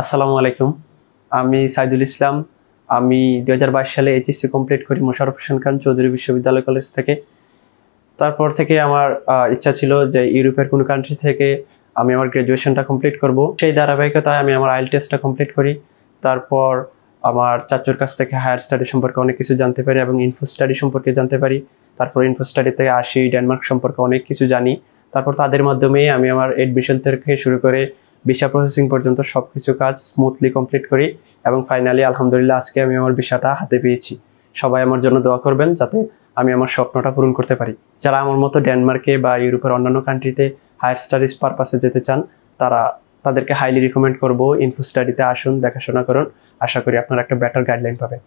আসসালামু আলাইকুম। আমি সাইদুল ইসলাম। আমি 2022 সালে এইচএসসি কমপ্লিট করি মোশাররফ হোসেন খান চৌধুরী বিশ্ববিদ্যালয় কলেজ থেকে। তারপর থেকে আমার ইচ্ছা ছিল যে ইউরোপের কোনো কান্ট্রি থেকে আমি আমার গ্র্যাজুয়েশনটা কমপ্লিট করব। সেই ধারাবাহিকতায় আমি আমার আইএলটিএসটা কমপ্লিট করি। তারপর আমার চাচুর কাছ থেকে হায়ার স্টাডি সম্পর্কে অনেক কিছু জানতে পারি এবং ইনফো স্টাডি সম্পর্কে জানতে পারি। তারপর ইনফো স্টাডি থেকে আসি, ডেনমার্ক সম্পর্কে অনেক কিছু জানি। তারপর তাদের মাধ্যমেই আমি আমার এডমিশন থেকে শুরু করে ভিসা প্রসেসিং পর্যন্ত সবকিছু কাজ স্মুথলি কমপ্লিট করি এবং ফাইনালি আলহামদুলিল্লাহ আজকে আমি আমার ভিসাটা হাতে পেয়েছি। সবাই আমার জন্য দোয়া করবেন যাতে আমি আমার স্বপ্নটা পূরণ করতে পারি। যারা আমার মতো ডেনমার্কে বা ইউরোপের অন্যান্য কান্ট্রিতে হায়ার স্টাডিজ পারপাসে যেতে চান তাদেরকে হাইলি রিকমেন্ড করব ইনফো স্টাডিতে আসুন, দেখাশোনা করুন। আশা করি আপনারা একটা বেটার গাইডলাইন পাবেন।